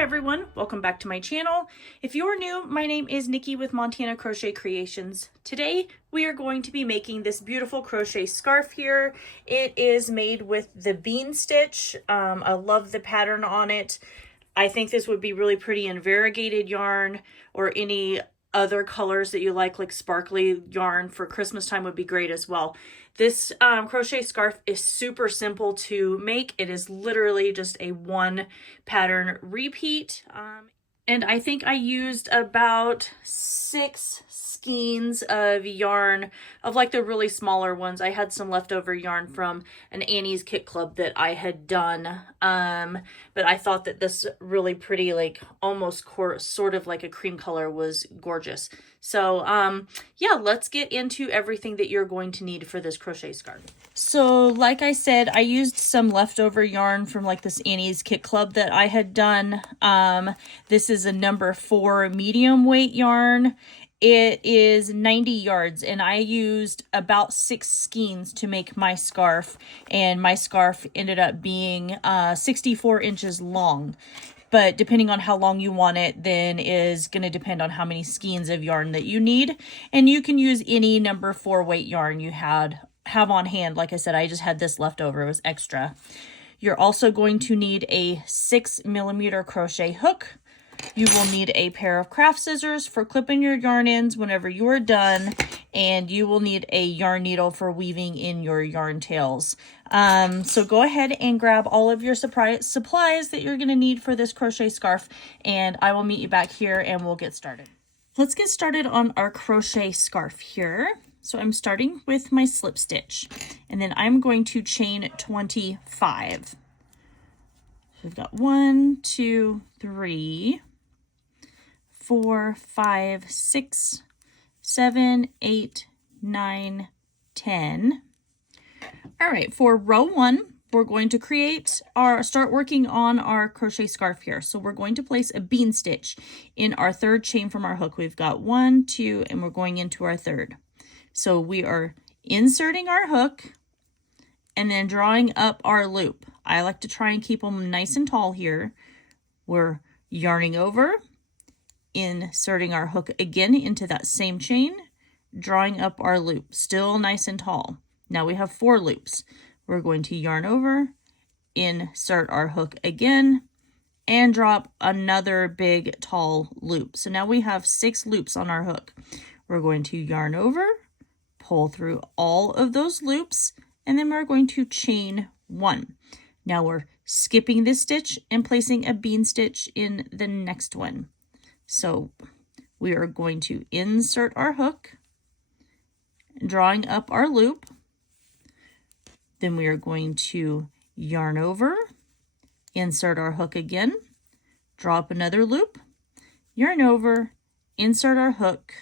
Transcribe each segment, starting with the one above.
Hi everyone, welcome back to my channel. If you're new, my name is Nikki with Montana Crochet Creations. Today we are going to be making this beautiful crochet scarf here. It is made with the bean stitch. I love the pattern on it. I think this would be really pretty in variegated yarn or any other colors that you like sparkly yarn for Christmas time would be great as well. This crochet scarf is super simple to make. It is literally just a one pattern repeat. And I think I used about 6 skeins of yarn of the really smaller ones. I had some leftover yarn from an Annie's Kit Club that I had done. But I thought that this really pretty, almost sort of like a cream color was gorgeous. So yeah, let's get into everything that you're going to need for this crochet scarf. So like I said, I used some leftover yarn from this Annie's Kit Club that I had done. This is a number 4 medium weight yarn. It is 90 yards and I used about 6 skeins to make my scarf, and my scarf ended up being 64 inches long. But depending on how long you want it, then is going to depend on how many skeins of yarn that you need. And you can use any number 4 weight yarn you have on hand. Like I said, I just had this left over. It was extra. You're also going to need a 6mm crochet hook. You will need a pair of craft scissors for clipping your yarn ends whenever you are done, and you will need a yarn needle for weaving in your yarn tails. So go ahead and grab all of your supplies that you're going to need for this crochet scarf, and I will meet you back here and we'll get started. Let's get started on our crochet scarf here. So I'm starting with my slip stitch, and then I'm going to chain 25. So we've got 1, 2, 3, 4, 5, 6, 7, 8, 9, 10. All right, for row 1, we're going to start working on our crochet scarf here. So we're going to place a bean stitch in our 3rd chain from our hook. We've got 1, 2, and we're going into our 3rd. So we are inserting our hook and then drawing up our loop. I like to try and keep them nice and tall here. We're yarning over, inserting our hook again into that same chain, drawing up our loop, still nice and tall. Now we have 4 loops. We're going to yarn over, insert our hook again, and drop another big tall loop. So now we have 6 loops on our hook. We're going to yarn over, pull through all of those loops, and then we're going to chain 1. Now we're skipping this stitch and placing a bean stitch in the next one. So we are going to insert our hook, drawing up our loop. Then we are going to yarn over, insert our hook again, draw up another loop, yarn over, insert our hook,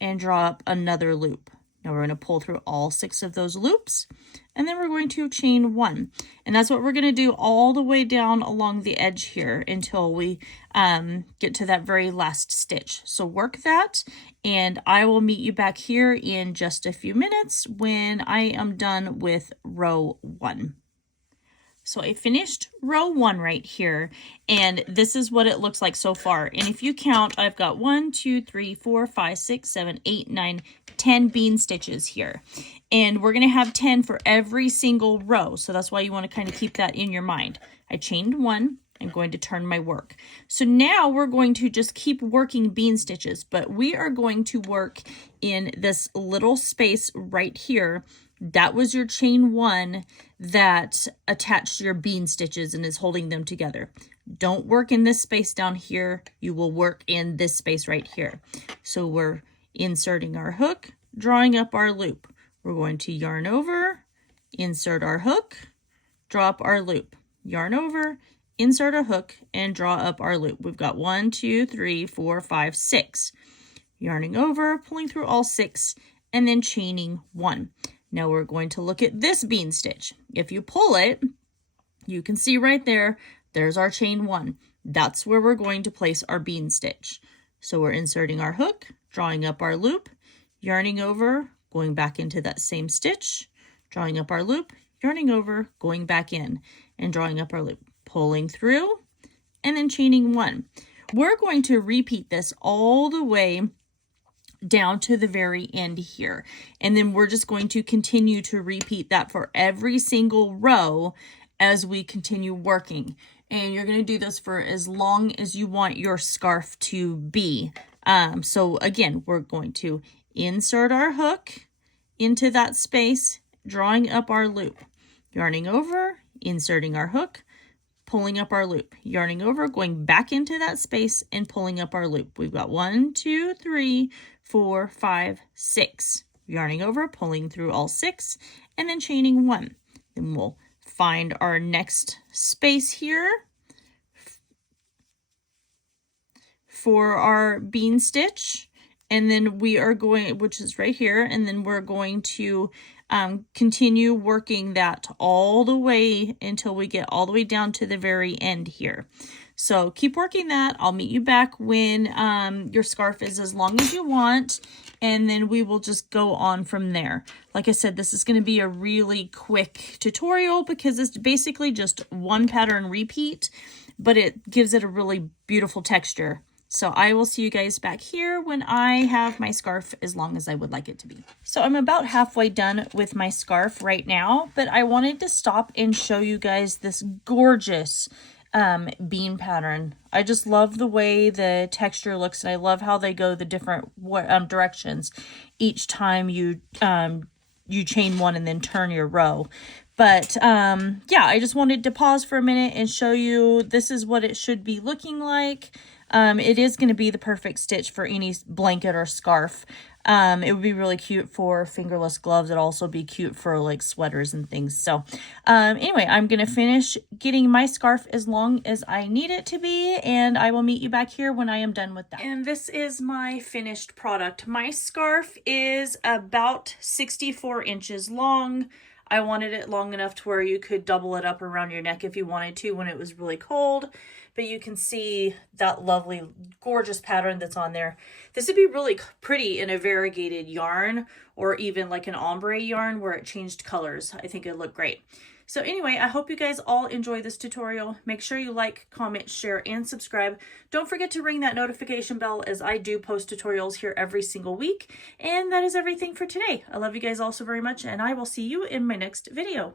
and draw up another loop. Now we're going to pull through all 6 of those loops, and then we're going to chain 1. And that's what we're going to do all the way down along the edge here until we get to that very last stitch. So work that, and I will meet you back here in just a few minutes when I am done with row 1. So I finished row 1 right here, and this is what it looks like so far. And if you count, I've got 1, 2, 3, 4, 5, 6, 7, 8, 9, 10 bean stitches here. And we're going to have 10 for every single row. So that's why you want to kind of keep that in your mind. I chained 1. I'm going to turn my work. So now we're going to just keep working bean stitches, but we are going to work in this little space right here. That was your chain 1 that attached your bean stitches and is holding them together. Don't work in this space down here. You will work in this space right here. So we're inserting our hook, drawing up our loop. We're going to yarn over, insert our hook, draw up our loop, yarn over, insert a hook, and draw up our loop. We've got 1, 2, 3, 4, 5, 6. Yarning over, pulling through all 6, and then chaining 1. Now we're going to look at this bean stitch. If you pull it, you can see right there, there's our chain 1. That's where we're going to place our bean stitch. So we're inserting our hook, drawing up our loop, yarning over, going back into that same stitch, drawing up our loop, yarning over, going back in, and drawing up our loop, pulling through, and then chaining 1. We're going to repeat this all the way down to the very end here. And then we're just going to continue to repeat that for every single row as we continue working. And you're going to do this for as long as you want your scarf to be. So again, we're going to insert our hook into that space, drawing up our loop, yarning over, inserting our hook, pulling up our loop, yarning over, going back into that space and pulling up our loop. We've got 1, 2, 3, 4, 5, 6. Yarning over, pulling through all 6, and then chaining 1. Then we'll find our next space here for our bean stitch, and then we are going, which is right here, and then we're going to continue working that all the way until we get all the way down to the very end here. So keep working that. I'll meet you back when your scarf is as long as you want, and then we will just go on from there. Like I said, this is going to be a really quick tutorial because it's basically just one pattern repeat, but it gives it a really beautiful texture. So I will see you guys back here when I have my scarf as long as I would like it to be. So I'm about halfway done with my scarf right now, but I wanted to stop and show you guys this gorgeous bean pattern. I just love the way the texture looks, and I love how they go the different directions each time you chain 1 and then turn your row. But yeah, I just wanted to pause for a minute and show you this is what it should be looking like. It is going to be the perfect stitch for any blanket or scarf. It would be really cute for fingerless gloves. It'd also be cute for like sweaters and things. So anyway, I'm going to finish getting my scarf as long as I need it to be, and I will meet you back here when I am done with that. And this is my finished product. My scarf is about 64 inches long. I wanted it long enough to where you could double it up around your neck if you wanted to when it was really cold. But you can see that lovely, gorgeous pattern that's on there. This would be really pretty in a variegated yarn or even like an ombre yarn where it changed colors. I think it'd look great. So anyway, I hope you guys all enjoy this tutorial. Make sure you like, comment, share, and subscribe. Don't forget to ring that notification bell as I do post tutorials here every single week. And that is everything for today. I love you guys all so very much, and I will see you in my next video.